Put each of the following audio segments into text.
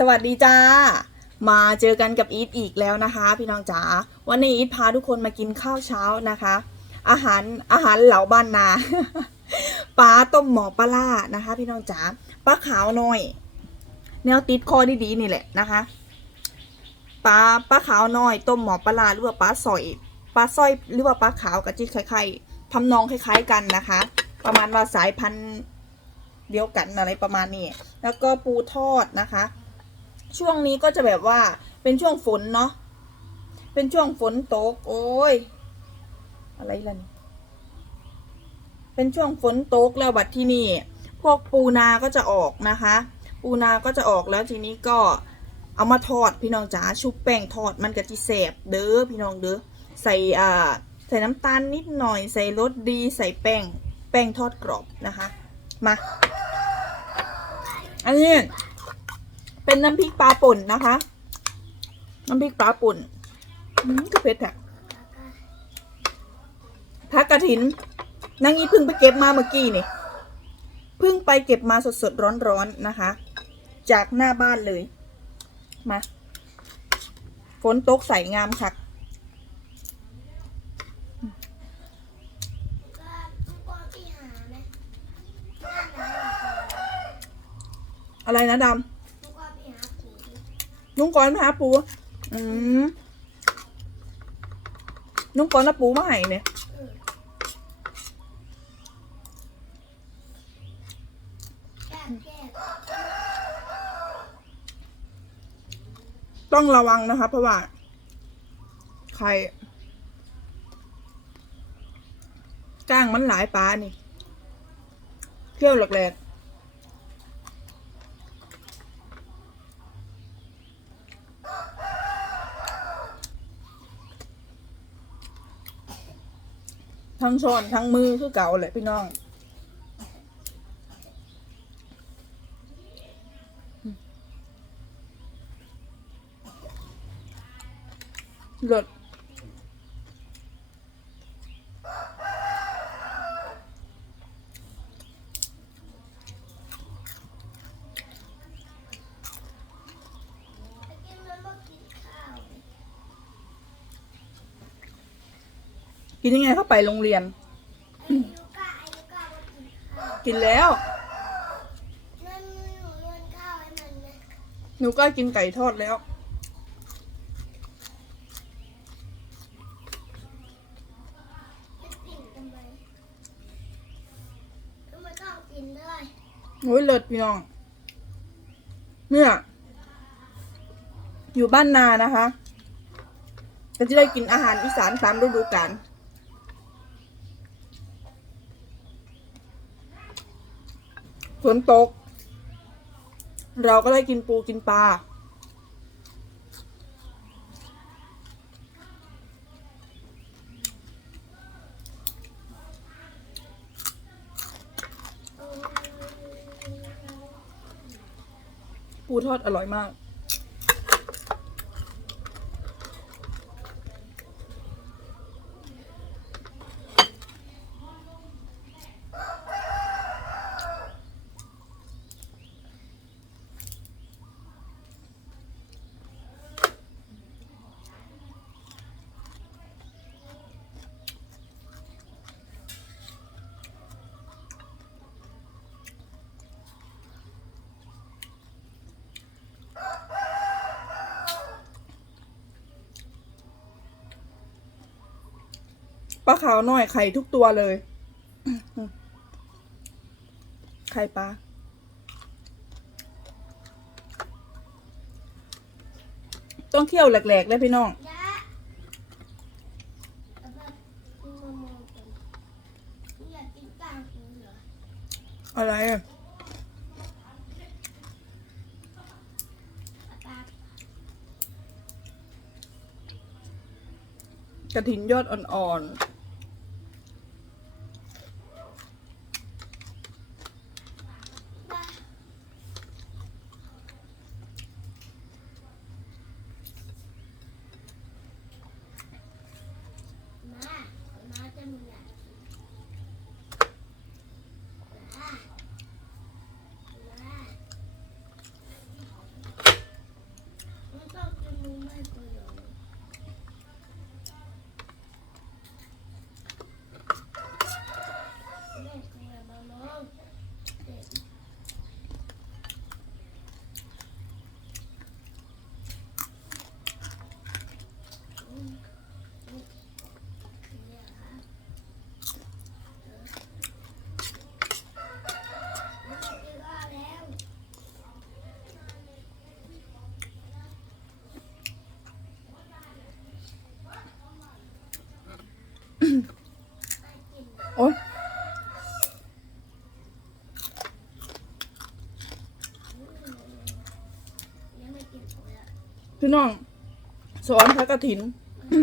สวัสดีจ้า มาเจอกันกับอีทอีกแล้วนะคะ พี่น้องจ๋าวันนี้อีทพาทุกคนมากินข้าวเช้านะคะ อาหารอาหารเหล่าบ้านนาปลาต้มหมอปลาล่านะคะ พี่น้องจ๋าปลาขาวน้อย แนวติดคอดีๆนี่แหละนะคะปลาปลาขาวน้อย ต้มหมอปลาล่าหรือว่าปลาสอยปลาสร้อยหรือว่าปลาขาวกับจี้คล้ายๆทำนองคล้าย ๆกันนะคะ ประมาณว่าสายพันธุ์เดียวกันอะไรประมาณนี้แล้วก็ปูทอดนะคะ ช่วงนี้ก็จะแบบว่าเป็นช่วงฝนเนาะเป็นช่วงฝนตก โอ้ย อะไรล่ะนี่เป็นช่วงฝนตกแล้วบัดที่นี่ พวกปูนาก็จะออกนะคะ ปูนาก็จะออกแล้วทีนี้ก็เอามาทอดพี่น้องจ๋าชุบแป้งทอดมันก็จะแสบเด้อพี่น้องเด้อใส่อ่าใส่น้ำตาลนิดหน่อย ใส่รสดีใส่แป้งแป้งทอดกรอบนะคะ มา อันนี้ เป็นน้ำพริกปลาป่นนะคะ น้ำพริกปลาป่นก็เผ็ดอะพักกระถินนางีเพึ่งไปเก็บมาเมื่อกี้นี่เพึ่งไปเก็บมาสดๆร้อนๆนะคะ จากหน้าบ้านเลย มาฝนตกใส่งามคักก็ทุกคนที่หาไหมหน้าหนาวอะไรนะดำ ลุงกรณ์มาหาปูอืมลุงกรณ์แล้วปูมาให้เนี่ยต้องระวังนะคะ เพราะว่าใครก้างมันหลายปลานี่เที่ยวแหลกๆ ทั้งช้อนทั้งมือคือเก่าแหละพี่น้องเลิศ ไปกินมันบ่กินข้าว กินยังไงเข้าไปโรงเรียน กินแล้ว หนูโยนข้ก็กินไก่ทอดแล้วจะปิ่นทำไมทำไมต้องกินด้วยโอ้ยเลิศพี่น้อง เนี่ยอยู่บ้านนานะคะ ก็จะได้กินอาหารอีสานตามฤดูกาล ฝนตก เราก็ได้กินปูกินปลาปูทอดอร่อยมาก ปลาขาวหน่อยไข่ทุกตัวเลย ไข่ปลาต้องเคี่ยวแหลกๆเลยพี่น้องอะไรอะกระถินยอดอ่อนๆ ปลามามาจะมึงอะมามา พี่น้อง สอนพระกฐินนี่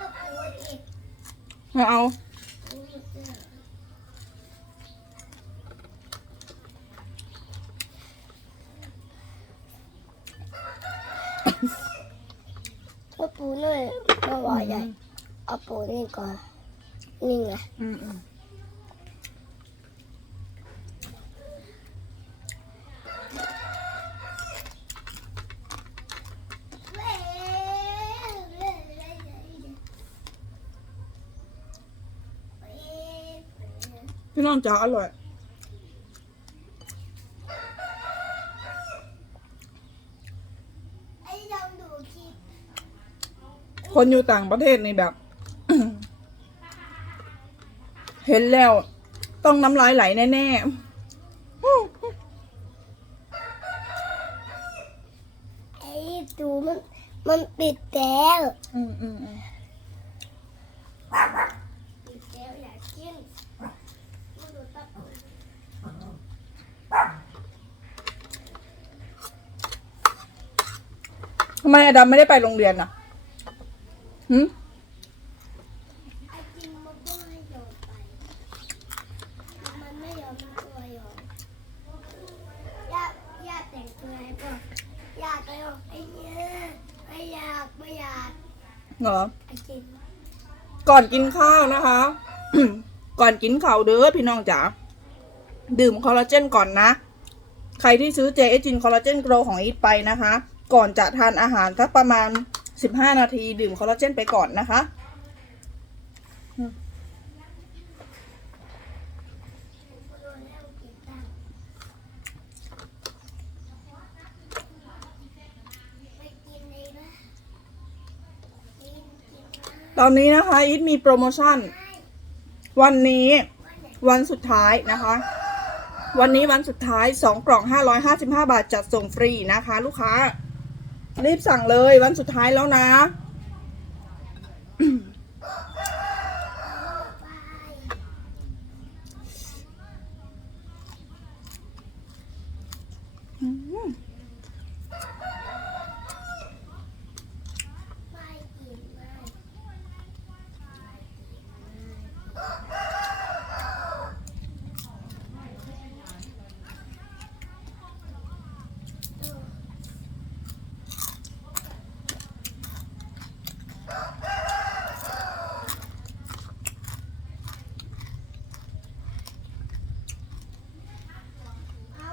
ก็ปูอีกมาเอาปูหมดเลยก็ปูหน่อยไม่ไหวใหญ่เอาปูนี่ก่อน นี่ไง อืมอืม พี่น้องจ๋าอร่อย ไอ้ลองดูคลิปคนอยู่ต่างประเทศนี่แบบ เห็นแล้ว ต้องน้ำลายไหลแน่ไอ้ดูมัน มันปิดแล้ว ๆอืมอืมอืม ปิดแล้วอยากกินมาดูตับ ทำไมอดัมไม่ได้ไปโรงเรียนอะหืมไอ้จริงมันก็ไม่ยอมไปมันไม่ยอมมันตัวยอมย่าย่าแต่งตัวให้ป่ะย่าก็ยอมไอ้เนี้ยไม่อยากไม่อยากเหรอไอ้จริงก่อนกินข้าวนะคะ ก่อนกินข้าวเด้อพี่น้องจ๋า ดื่มคอลลาเจนก่อนนะ ใครที่ซื้อเจเอจินคอลลาเจนโกรของอีทไปนะคะ ก่อนจะทานอาหารสักประมาณ 15 นาทีดื่มคอลลาเจนไปก่อนนะคะ ตอนนี้นะคะอีทมีโปรโมชั่น วันนี้วันไหนวันสุดท้ายนะคะวันนี้วันสุดท้าย 2 กล่อง 555 บาท จัดส่งฟรีนะคะ ลูกค้า รีบสั่งเลยวันสุดท้ายแล้วนะ ไป อืม ไม่กินไม่เอา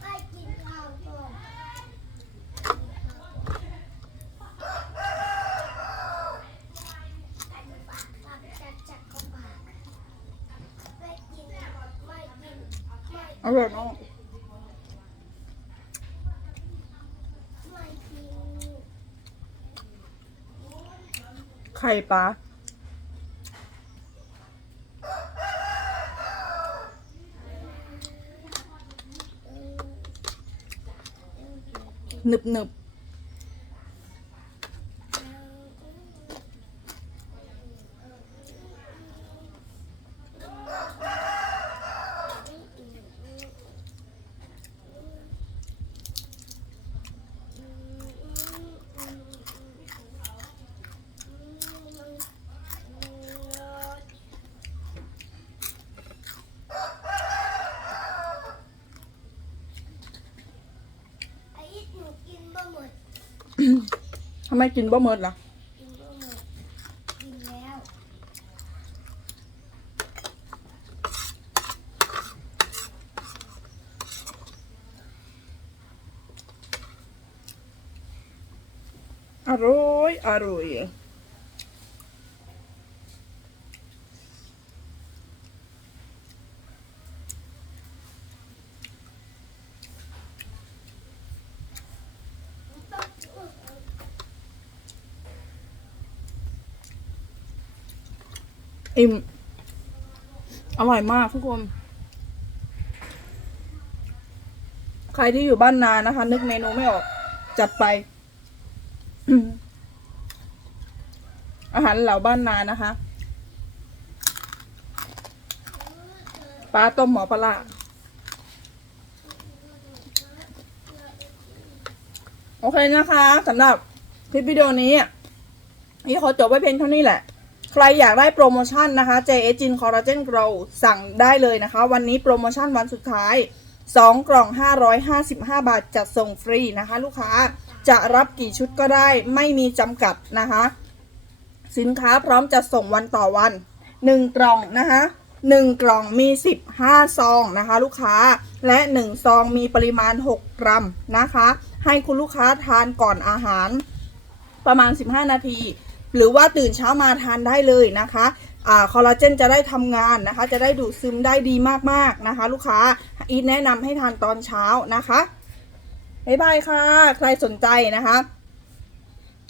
ไปกินข้าวก่อนกันปากปากจัดจัดเข้าปากไม่กินไม่กินไม่ อร่อยมากไข่ปลาหนึบหนึบๆ ไอ้หนูกินบ่หมด ทำไมกินบ่เมิดล่ะกินบ่หมดกินแล้วอร่อยอร่อย อิ่ม อร่อยมากทุกคน ใครที่อยู่บ้านนานะคะ นึกเมนูไม่ออก จัดไป อาหารเหล่าบ้านนานะคะปลาต้มหมอปลาร้าโอเคนะคะสำหรับคลิปวิดีโอนี้นี่ขอจบไว้เพียงเท่านี้แหละ ใครอยากได้โปรโมชั่นนะคะ JA Gin Collagen Grow สั่งได้เลยนะคะ วันนี้โปรโมชั่นวันสุดท้าย 2 กล่อง 555 บาทจัดส่งฟรีนะคะ ลูกค้าจะรับกี่ชุดก็ได้ไม่มีจำกัดนะคะ สินค้าพร้อมจะส่งวันต่อวัน 1 กล่องนะคะ1 กล่องมี 15 ซองนะคะ ลูกค้าและ 1 ซองมีปริมาณ 6 กรัมนะคะ ให้คุณลูกค้าทานก่อนอาหารประมาณ 15 นาที หรือว่าตื่นเช้ามาทานได้เลยนะคะอ่าคอลลาเจนจะได้ทำงานนะคะ จะได้ดูดซึมได้ดีมากๆนะคะ ลูกค้าอีทแนะนำให้ทานตอนเช้านะคะบ๊ายบายค่ะ ใครสนใจนะคะ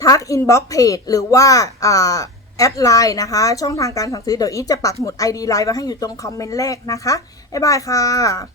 ทักอินบ็อกเพจหรือว่าอ่าแอดไลน์นะคะ ช่องทางการสั่งซื้อเดี๋ยวอีทจะปักหมุด ID ไลน์ไว้ให้อยู่ตรงคอมเมนต์แรกนะคะ บ๊ายบายค่ะ